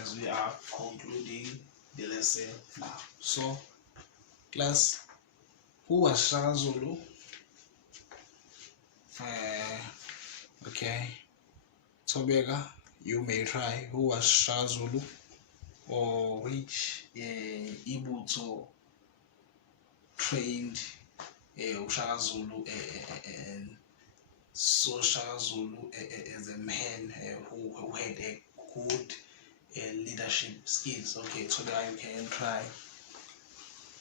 as we are concluding the lesson now. So, class, who was Shaka Zulu? Okay, Tobega, you may try. Who was Shaka Zulu? Or which Ibuto trained Shaka Zulu and so Shaka Zulu as a man who had a good leadership skills. Okay, Tobega, you can try.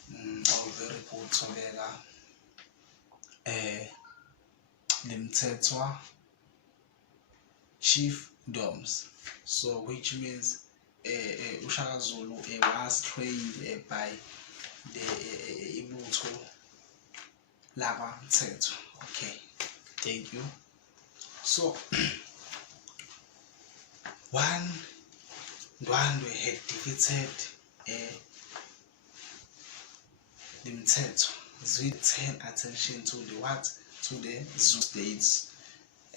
Very good, Tobega. Limtetwa chiefdoms. So which means Shaka Zulu was trained by the Ibuto Lava Mtetwa. Okay, thank you. So one Ndwandwe had defeated the Mtetwa. We turn attention to the what? To the Zulu states,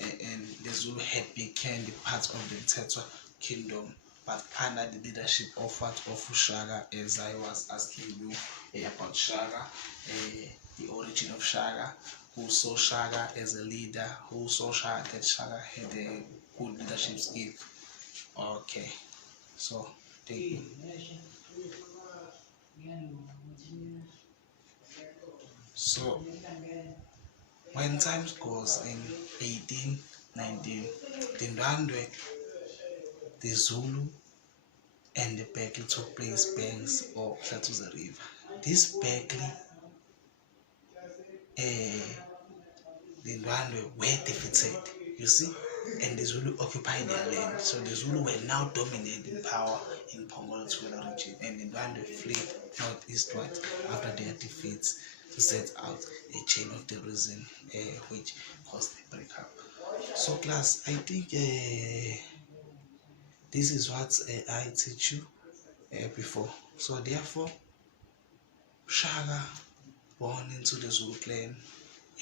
and the Zulu had become the part of the Mtetwa kingdom, but under the leadership of what? Of Shaka, as I was asking you about Shaka, the origin of Shaka, who saw Shaka as a leader, who saw Shaka that Shaka had a good leadership skill. Okay, so thank you. So when time goes in 1819, the Ndwandwe, the Zulu, and the battle took place banks of Shaka River. This battle, the Ndwandwe were defeated, you see, and the Zulu occupied their land. So the Zulu were now dominating power in Pongol-Tshwela region, and the Ndwandwe fled northeastward after their defeats to set out a chain of terrorism which caused the breakup. So class, I think this is what I teach you before. So therefore, Shaka born into the Zulu clan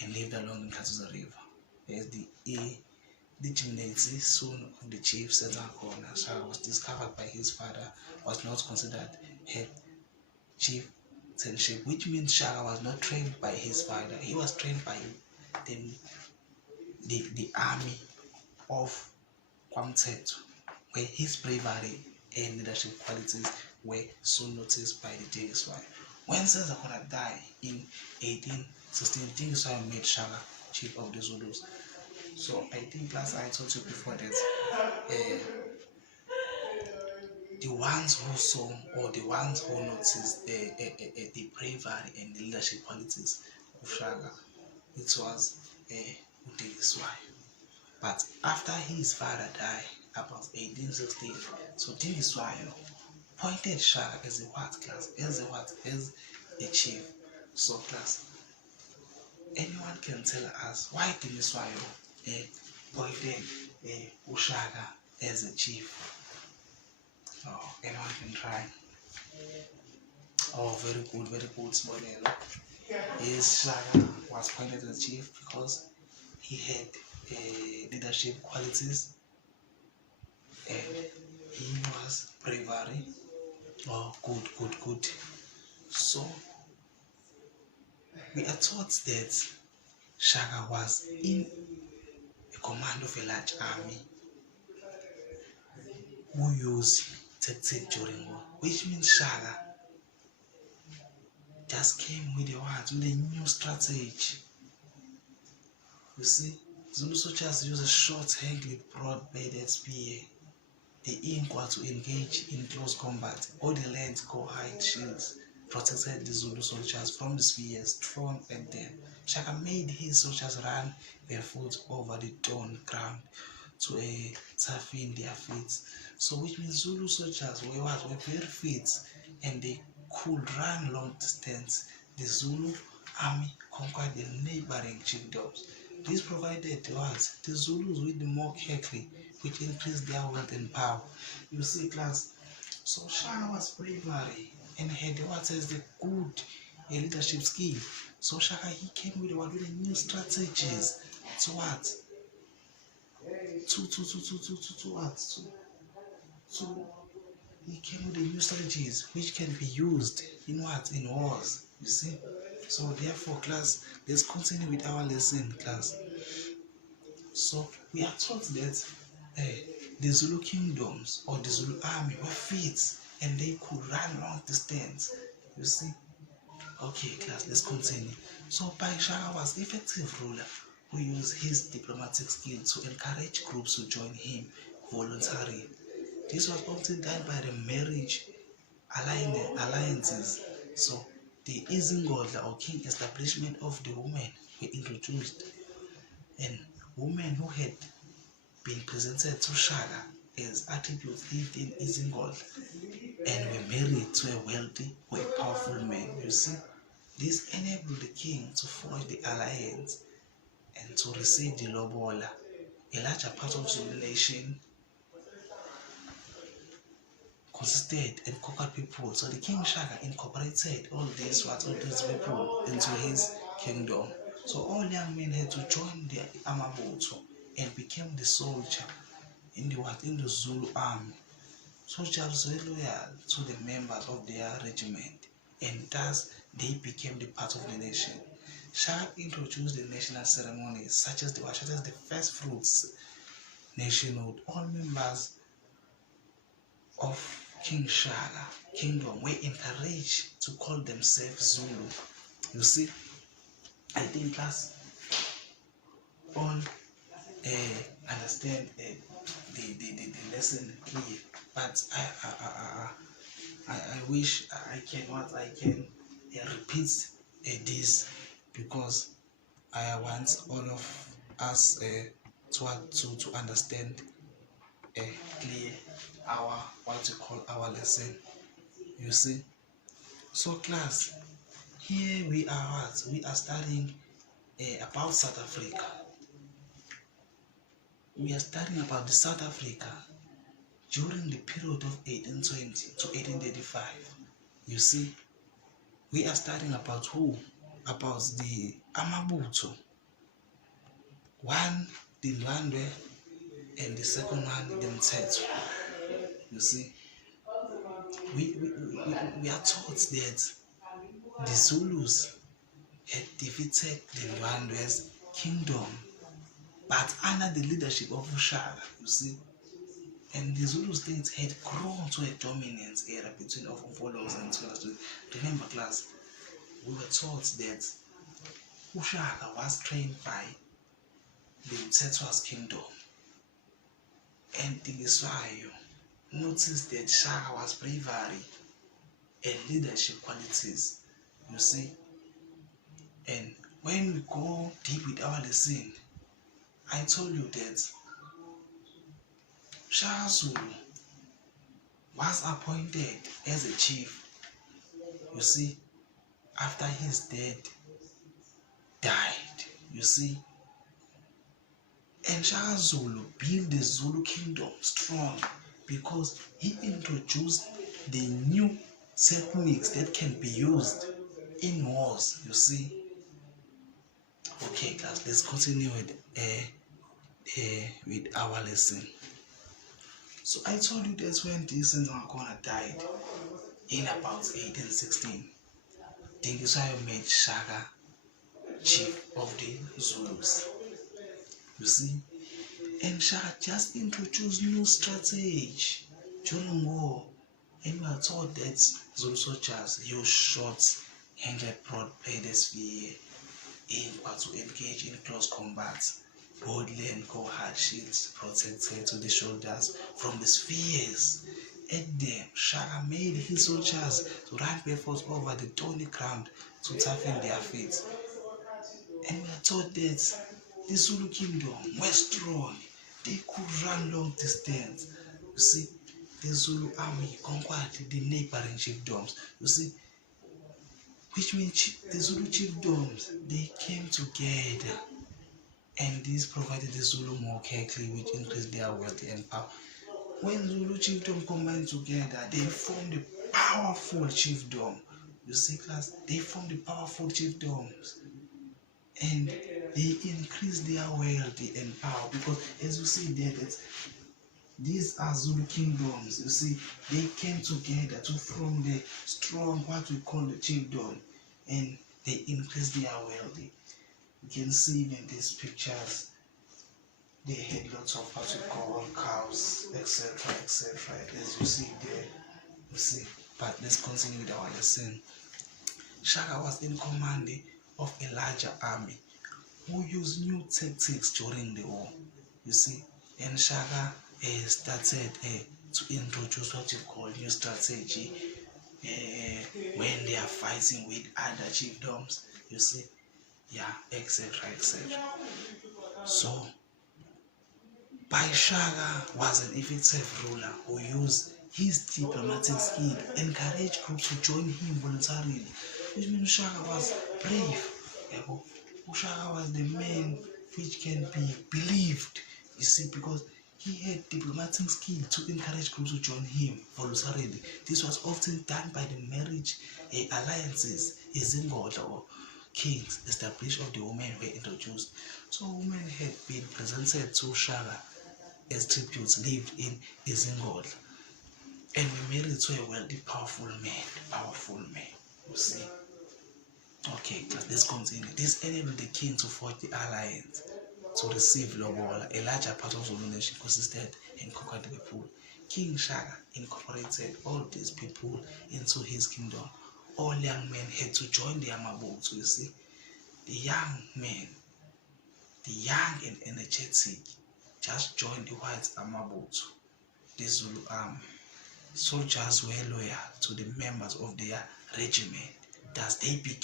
and lived along the Shaka River as the legitimacy son of the chief Cesar Corner. Shaka was discovered by his father, was not considered head chieftainship, which means Shaka was not trained by his father. He was trained by the army of Kwamteto, where his bravery and leadership qualities were soon noticed by the Dingiswayo. When Cesar Corner died in 1816, Dingiswayo made Shaka chief of the Zulus. So I think class, I told you before that the ones who saw or the ones who noticed the bravery and the leadership qualities of Shaka, it was Dingiswayo. But after his father died about 1816, so Dingiswayo appointed Shaka as a what class? As a chief. So class, anyone can tell us why Dingiswayo appointed Shaka as a chief? Oh, anyone can try. Oh, very good, small. Yes, Shaka was appointed as chief because he had leadership qualities and he was bravery. Oh, good. So we are taught that Shaka was in a command of a large army who used tactics during war, which means Shaka just came with a new strategy. You see, Zulu soldiers use a short, heavily broad-bladed spear. The aim was to engage in close combat. All the lands go high shields protected the Zulu soldiers from the spears thrown at them. Shaka made his soldiers run barefoot over the torn ground to toughen their feet. So which means Zulu soldiers were very fit and they could run long distance. The Zulu army conquered the neighboring chiefdoms. This provided the Zulus with more carefully, which increased their wealth and power. You see, class, so Shaka was bravery and had what is the good leadership skill. So Shaka, he came with the new strategies to what? To he came with the new strategies which can be used in what? In wars. You see? So therefore, class, let's continue with our lesson, class. So we are taught that the Zulu kingdoms or the Zulu army were fit and they could run long distance. You see? Okay, class, let's continue. So Pai Shaka was effective ruler who used his diplomatic skill to encourage groups to join him voluntarily. This was often done by the marriage alliances. So the Izingodla or king establishment of the women were introduced, and women who had been presented to Shaka as attributes lived in Izingodla and were married to a wealthy or a powerful man. You see, this enabled the king to forge the alliance and to receive the lobola. A larger part of Zulu nation consisted in conquered people. So the King Shaka incorporated all these people into his kingdom. So all young men had to join the Amabuto and became the soldier in the Zulu army. Soldiers were loyal to the members of their regiment, and thus they became the part of the nation. Shaka introduced the national ceremonies such as the first fruits nationhood. All members of King Shaka kingdom were encouraged to call themselves Zulu. You see, I think class all understand the lesson clear, but I wish I can repeat this because I want all of us to understand clear our our lesson. You see, so class, here we are studying about South Africa. We are studying about the South Africa during the period of 1820 to 1835. You see, we are studying about who? About the Amabuto. One, the Ndwandwe, and the second one, the Mthetho. You see, we are taught that the Zulus had defeated the Ndwandwe's kingdom, but under the leadership of Shaka, you see, and the Zulu states had grown to a dominance era between of followers and scholars. Remember, class, we were taught that Shaka was trained by the Mthetho's kingdom, and the Israel noticed that Shaka was bravery and leadership qualities. You see, and when we go deep with our lesson, I told you that Shaka Zulu was appointed as a chief. You see, after his death died. You see, and Shaka Zulu built the Zulu kingdom strong because he introduced the new techniques that can be used in wars. You see. Okay, class, let's continue with our lesson. So I told you that when Dingiswayo Makona died in about 1816, Dingiswayo made Shaka chief of the Zulus. You see, and Shaka just introduced new strategy during war, and we are taught that Zulu soldiers use short handled broad-bladed spear to engage in close combat. Boldly and hard shields protected to the shoulders from the spears. At them, Shaka made his soldiers to run barefoot over the thorny ground to toughen their feet. And we are taught that the Zulu kingdom were strong. They could run long distance. You see, the Zulu army conquered the neighboring chiefdoms. You see, which means the Zulu chiefdoms, they came together. And this provided the Zulu more carefully, which increased their wealth and power. When Zulu chiefdom combined together, they formed a powerful chiefdom. You see, class, they formed the powerful chiefdoms, and they increased their wealth and power because, as you see there, that These are Zulu kingdoms. You see, they came together to form the strong, what we call the chiefdom, and they increased their wealth. You can see even these pictures. They had lots of what we call cows, etc., etc. As you see there, you see. But let's continue with our lesson. Shaka was in command of a larger army who used new tactics during the war. You see, and Shaka started to introduce what you call new strategy when they are fighting with other chiefdoms. You see, yeah, etc., etc. So, Shaka was an effective ruler who used his diplomatic skill, encouraged groups to join him voluntarily, which means Shaka was brave. Shaka was the man which can be believed, you see, because he had diplomatic skill to encourage groups to join him voluntarily. This was often done by the marriage alliances, izingodla or kings established of the women were introduced. So women had been presented to Shaka as tributes lived in izingodla and were married to a wealthy, powerful man, you see. Okay, let's continue. This enabled the king to forge the alliance to receive Lobola. A larger part of Zulu nation consisted in conquered people. King Shaka incorporated all these people into his kingdom. All young men had to join the Amabutu, you see. The young men, the young and energetic, just joined the white Amabutu, the Zulu army. Soldiers were loyal to the members of their regiment. Thus they became